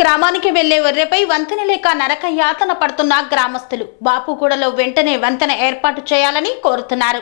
గ్రామానికి వెళ్ళే వర్రెపై వంతెన లేక నరక యాతన పడుతున్న గ్రామస్తులు. బాపుగూడలో వెంటనే వంతెన ఏర్పాటు చేయాలని కోరుతున్నారు.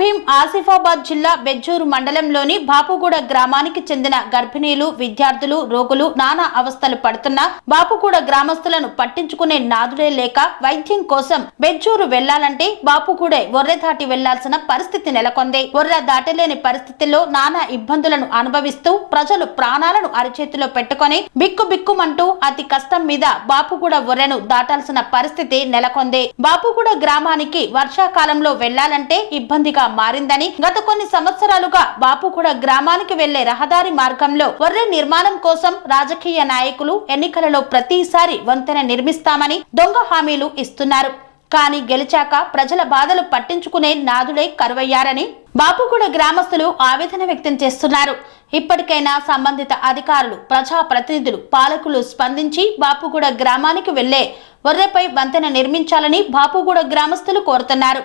భీం ఆసిఫాబాద్ జిల్లా బెజ్జూరు మండలంలోని బాపుగూడ గ్రామానికి చెందిన గర్భిణీలు విద్యార్థులు రోగులు నానా అవస్థలు పడుతున్న బాపుగూడ గ్రామస్తులను పట్టించుకునే నాదుడే లేక వైద్యం కోసం బెజ్జూరు వెళ్ళాలంటే బాపుగూడే ఒర్రె దాటి వెళ్ళాల్సిన పరిస్థితి నెలకొంది. ఒర్రె దాటలేని పరిస్థితుల్లో నానా ఇబ్బందులను అనుభవిస్తూ ప్రజలు ప్రాణాలను అరిచేతిలో పెట్టుకొని బిక్కు బిక్కుమంటూ అతి కష్టం మీద బాపుగూడ ఒర్రెను దాటాల్సిన పరిస్థితి నెలకొంది. బాపుగూడ గ్రామానికి వర్షాకాలంలో వెళ్ళాలంటే ఇబ్బందిగా మారిందని గత కొన్ని సంవత్సరాలుగా బాపుగూడ గ్రామానికి వెళ్ళే రహదారి మార్గంలో వర్రె నిర్మాణం కోసం రాజకీయ నాయకులు ఎన్నికలలో ప్రతిసారి వంతెన నిర్మిస్తామని దొంగ హామీలు ఇస్తున్నారు. కానీ గెలిచాక ప్రజల బాధలు పట్టించుకునే నాదులే కరువయ్యారని బాపుగూడ గ్రామస్తులు ఆవేదన వ్యక్తం చేస్తున్నారు. ఇప్పటికైనా సంబంధిత అధికారులు ప్రజా ప్రతినిధులు పాలకులు స్పందించి బాపుగూడ గ్రామానికి వెళ్ళే వర్రెపై వంతెన నిర్మించాలని బాపుగూడ గ్రామస్తులు కోరుతున్నారు.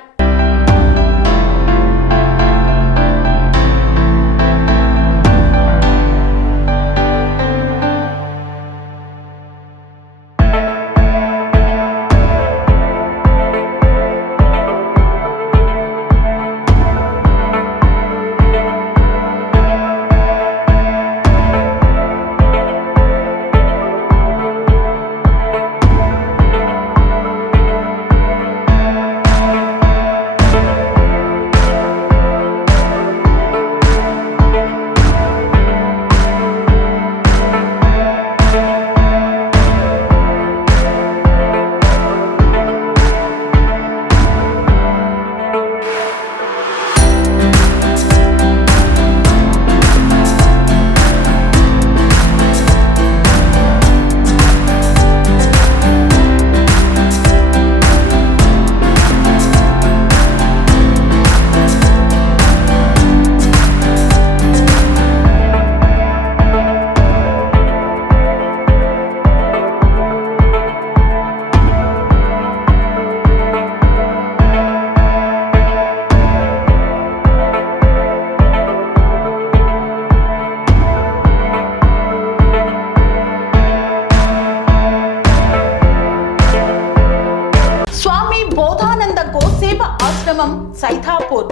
ఉద్యమం సైథాపూర్